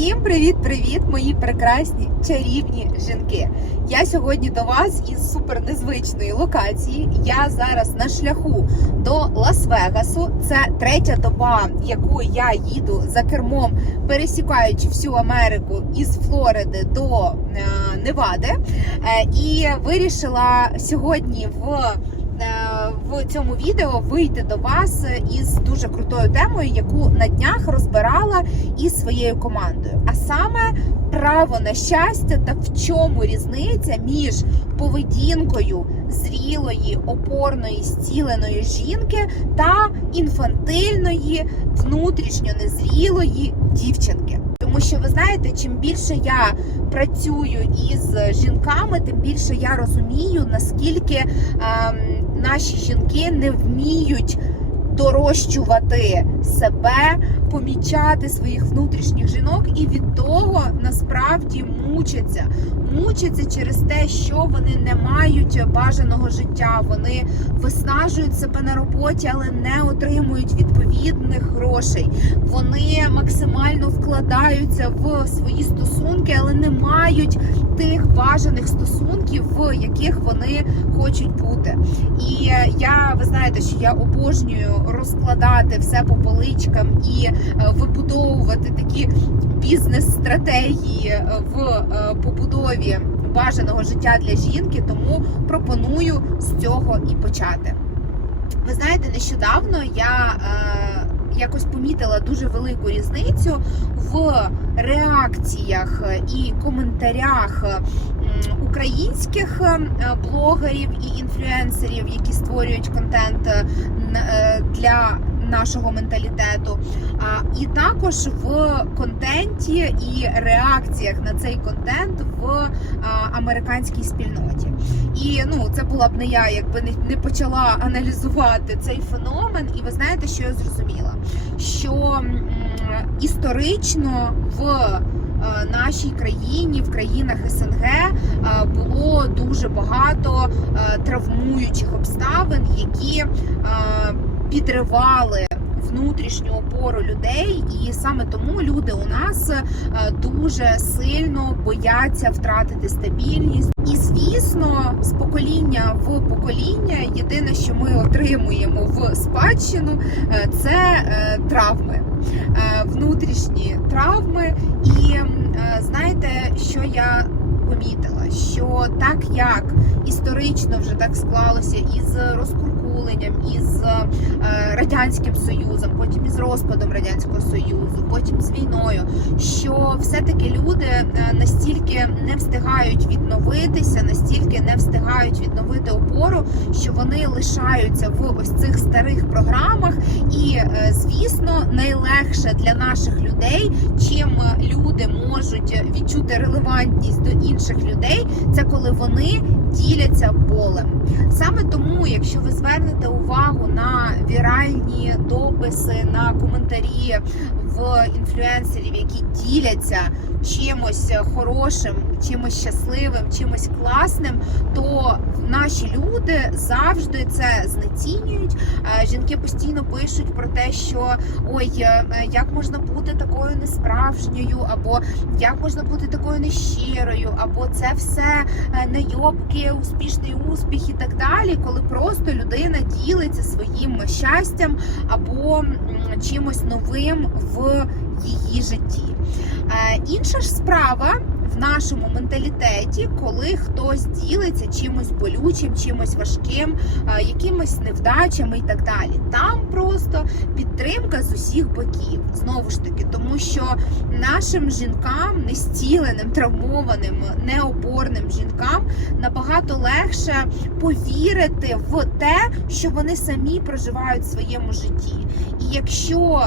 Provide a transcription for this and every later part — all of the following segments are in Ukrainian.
Всім привіт-привіт, мої прекрасні чарівні жінки. Я сьогодні до вас із супер незвичної локації. Я зараз на шляху до Лас-Вегасу. Це третя доба, яку я їду за кермом, пересікаючи всю Америку із Флориди до е, Невади. Е, і вирішила сьогодні в в цьому відео вийти до вас із дуже крутою темою, яку на днях розбирала із своєю командою. А саме право на щастя та в чому різниця між поведінкою зрілої, опорної, зціленої жінки та інфантильної, внутрішньо незрілої дівчинки. Тому що ви знаєте, чим більше я працюю із жінками, тим більше я розумію, наскільки ем, наші жінки не вміють дорощувати себе, помічати своїх внутрішніх жінок, і від того насправді мучаться. Мучаться через те, що вони не мають бажаного життя. Вони виснажують себе на роботі, але не отримують відповідних грошей. Вони максимально вкладаються в свої стосунки, але не мають тих бажаних стосунків, в яких вони хочуть бути. І я ви знаєте, що я обожнюю розкладати все по поличкам і е, вибудовувати такі бізнес-стратегії в е, побудові бажаного життя для жінки, тому пропоную з цього і почати. Ви знаєте, нещодавно я е, якось помітила дуже велику різницю в реакціях і коментарях українських блогерів і інфлюенсерів, які створюють контент для нашого менталітету, а і також в контенті і реакціях на цей контент в американській спільноті. І ну це була б не я, якби не, почала аналізувати цей феномен. І ви знаєте, що я зрозуміла? Що історично в нашій країні, в країнах СНГ е, було дуже багато е, травмуючих обставин, які е, підривали внутрішню опору людей, і саме тому люди у нас е, дуже сильно бояться втратити стабільність. І звісно, з покоління в покоління єдине, що ми отримуємо в спадщину, е, це е, травми, е, внутрішні травми. І м, е, знаєте, що я помітила? Що так як історично вже так склалося із розкуркуленням, із е, радянським союзом, потім із розпадом радянського союзу, потім з війною, що все-таки люди е, настільки не встигають відновитися, настільки не встигають відновити опору, що вони лишаються в ось цих старих програмах. І е, звісно, найлегше для наших людей, чим люди можуть відчути релевантність до інших людей, це коли вони діляться болем. Саме тому, якщо ви звернете увагу на віральні дописи, на коментарі в інфлюенсерів, які діляться чимось хорошим, чимось щасливим, чимось класним, то наші люди завжди це знецінюють. Е, Жінки постійно пишуть про те, що ой, е, як можна бути такою несправжньою, або як можна бути такою нещирою, або це все е, найобки, успішний успіх і так далі, коли просто людина ділиться своїм щастям або чимось новим в її житті. Е, Інша ж справа. В нашому менталітеті, коли хтось ділиться чимось болючим, чимось важким, е, якимись невдачами і так далі. Там просто підтримка з усіх боків. Знову ж таки, тому що нашим жінкам, нестіленим, травмованим, неопорним жінкам набагато легше повірити в те, що вони самі проживають в своєму житті. І якщо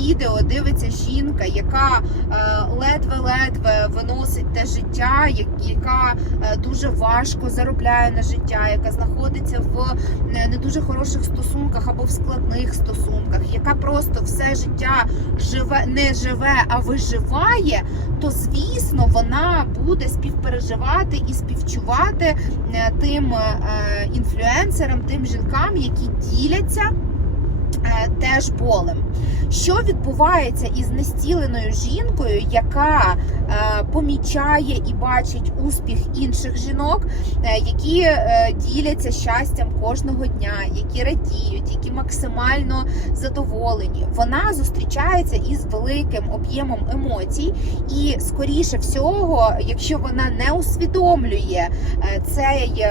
відео дивиться жінка, яка е, ледве-ледве виносить те життя, яка е, дуже важко заробляє на життя, яка знаходиться в е, не дуже хороших стосунках або в складних стосунках, яка просто все життя живе, не живе, а виживає, то звісно вона буде співпереживати і співчувати тим інфлюенсерам, тим жінкам, які діляться теж болем. Що відбувається із нестіленою жінкою, яка е, помічає і бачить успіх інших жінок, е, які е, діляться щастям кожного дня, які радіють, які максимально задоволені. Вона зустрічається із великим об'ємом емоцій, і скоріше всього, якщо вона не усвідомлює е, цей.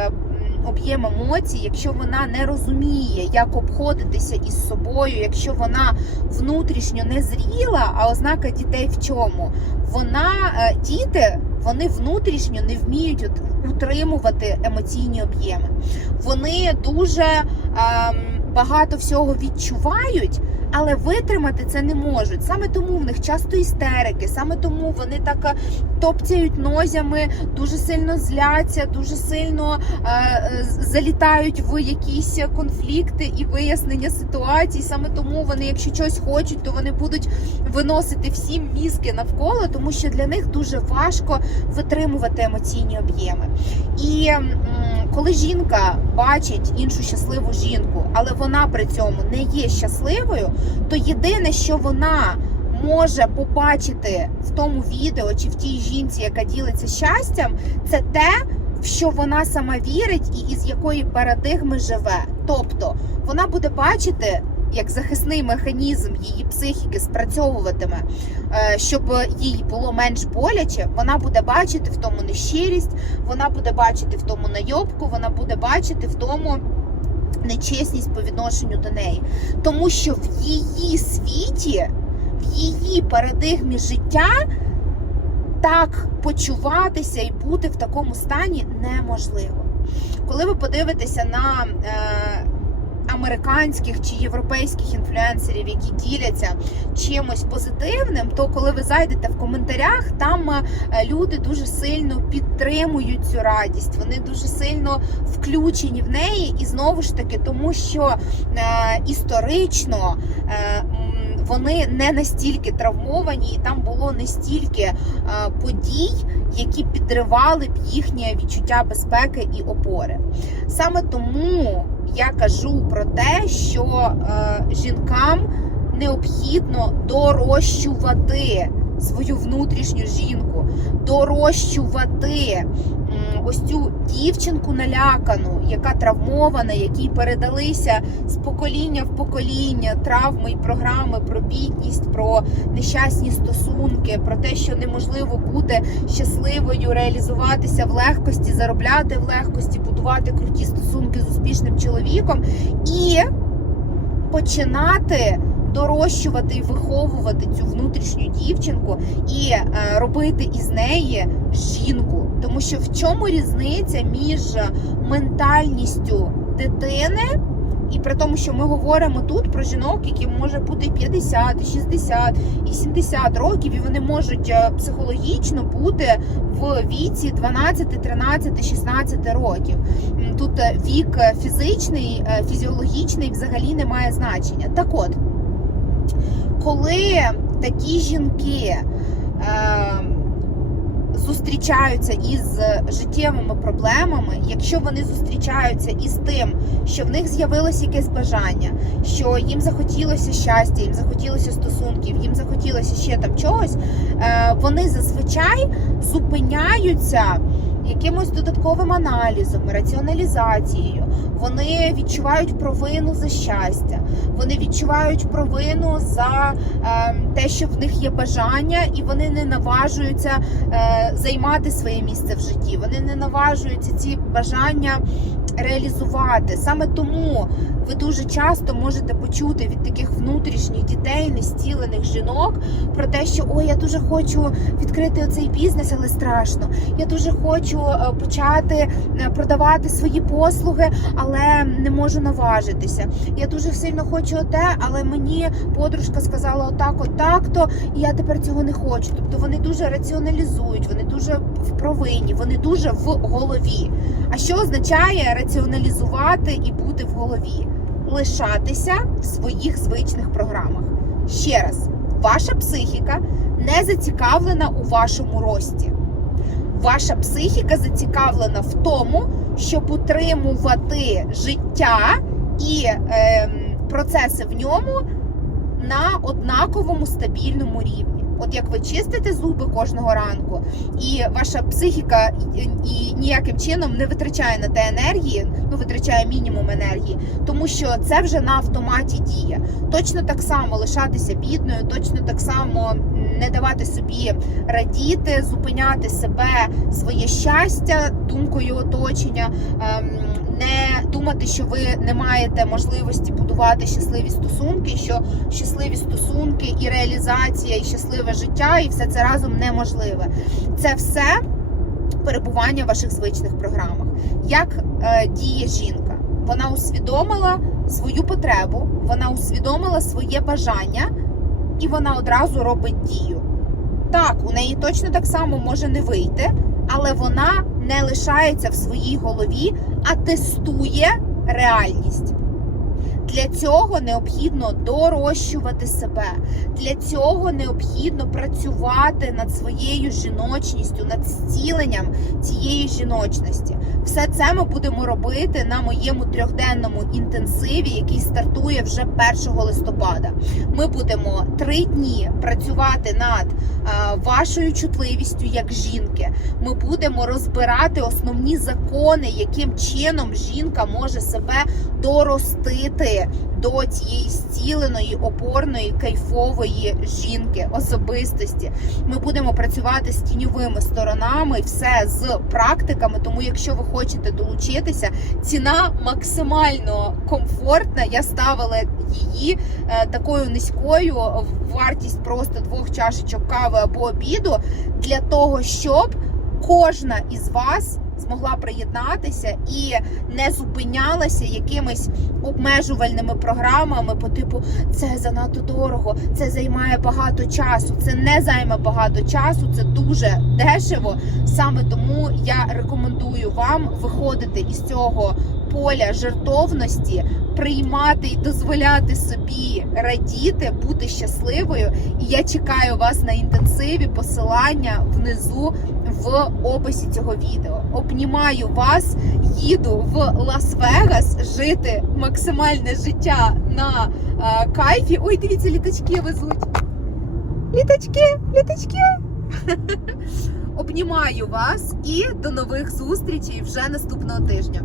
Об'єм емоцій, якщо вона не розуміє, як обходитися із собою, якщо вона внутрішньо не зріла, а ознака дітей в чому? Вона е, діти вони внутрішньо не вміють утримувати емоційні об'єми. Вони дуже ем, багато всього відчувають. Але витримати це не можуть. Саме тому в них часто істерики, саме тому вони так е, топцяють нозями, дуже сильно зляться, дуже сильно е, залітають в якісь конфлікти і вияснення ситуацій. Саме тому вони, якщо щось хочуть, то вони будуть виносити всі мізки навколо, тому що для них дуже важко витримувати емоційні об'єми. І коли жінка бачить іншу щасливу жінку, але вона при цьому не є щасливою, то єдине, що вона може побачити в тому відео чи в тій жінці, яка ділиться щастям, це те, в що вона сама вірить і із якої парадигми живе. Тобто вона буде бачити. Як захисний механізм її психіки спрацьовуватиме, е, щоб їй було менш боляче, вона буде бачити в тому нещирість, вона буде бачити в тому найобку, вона буде бачити в тому нечесність по відношенню до неї. Тому що в її світі, в її парадигмі життя так почуватися і бути в такому стані неможливо. Коли ви подивитеся на е, американських чи європейських інфлюенсерів, які діляться чимось позитивним, то коли ви зайдете в коментарях, там е, люди дуже сильно підтримують цю радість, вони дуже сильно включені в неї, і знову ж таки, тому що е, історично. Е, вони не настільки травмовані, і там було не стільки подій, які підривали б їхнє відчуття безпеки і опори. Саме тому я кажу про те, що е, жінкам необхідно дорощувати свою внутрішню жінку, дорощувати ось цю дівчинку налякану, яка травмована, якій передалися з покоління в покоління травми і програми про бідність, про нещасні стосунки, про те, що неможливо бути щасливою, реалізуватися в легкості, заробляти в легкості, будувати круті стосунки з успішним чоловіком і починати. Дорощувати і виховувати цю внутрішню дівчинку і е, робити із неї жінку. Тому що в чому різниця між ментальністю дитини, і при тому, що ми говоримо тут про жінок, які може бути 50, 60, і 70 років, і вони можуть е, психологічно бути в віці 12, 13, 16 років. Тут е, вік е, фізичний, фізіологічний взагалі не має значення. Так от, коли такі жінки зустрічаються із життєвими проблемами, якщо вони зустрічаються із тим, що в них з'явилось якесь бажання, що їм захотілося щастя, їм захотілося стосунків, їм захотілося ще там чогось, е, вони зазвичай зупиняються якимось додатковим аналізом, раціоналізацією. Вони відчувають провину за щастя, вони відчувають провину за е, те, що в них є бажання, і вони не наважуються е, займати своє місце в житті. Вони не наважуються ці бажання реалізувати. Саме тому ви дуже часто можете почути від таких внутрішніх дітей, нестілених жінок про те, що ой, я дуже хочу відкрити оцей бізнес, але страшно. Я дуже хочу е, почати е, продавати свої послуги, але не можу наважитися. Я дуже сильно хочу те, але мені подружка сказала отак, отак, то і я тепер цього не хочу. Тобто вони дуже раціоналізують, вони дуже в провині, вони дуже в голові. А що означає раціоналізувати і бути в голові? Лишатися в своїх звичних програмах. Ще раз, ваша психіка не зацікавлена у вашому рості. Ваша психіка зацікавлена в тому, щоб утримувати життя і е, процеси в ньому на однаковому стабільному рівні. От як ви чистите зуби кожного ранку, і ваша психіка і- ніяким чином не витрачає на те енергії, ну витрачає мінімум енергії, тому що це вже на автоматі діє. Точно так само лишатися бідною, точно так само не давати собі радіти, зупиняти себе, своє щастя думкою оточення. ем, Думати, що ви не маєте можливості будувати щасливі стосунки, що щасливі стосунки і реалізація, і щасливе життя, і все це разом неможливе. Це все перебування в ваших звичних програмах. Як е, діє жінка? Вона усвідомила свою потребу, вона усвідомила своє бажання, і вона одразу робить дію. Так, у неї точно так само може не вийти, але вона не лишається в своїй голові, а тестує реальність. Для цього необхідно дорощувати себе. Для цього необхідно працювати над своєю жіночністю, над зціленням цієї жіночності. Все це ми будемо робити на моєму трьохденному інтенсиві, який стартує вже 1 листопада. Ми будемо три дні працювати над вашою чутливістю як жінки. Ми будемо розбирати основні закони, яким чином жінка може себе доростити до цієї зціленої, опорної, кайфової жінки, особистості. Ми будемо працювати з тіньовими сторонами, все з практиками. Тому, якщо ви хочете долучитися, ціна максимально комфортна. Я ставила її е, такою низькою, вартість просто двох чашечок кави або обіду, для того, щоб кожна із вас змогла приєднатися і не зупинялася якимись обмежувальними програмами по типу це занадто дорого, це займає багато часу. Це не займе багато часу, це дуже дешево. Саме тому я рекомендую вам виходити із цього поля жертовності, приймати і дозволяти собі радіти, бути щасливою. І я чекаю вас на інтенсиві. Посилання внизу в описі цього відео. Обнімаю вас, їду в Лас-Вегас жити максимальне життя на е, кайфі. Ой, дивіться, літачки везуть. Літачки, літачки. Обнімаю вас і до нових зустрічей вже наступного тижня.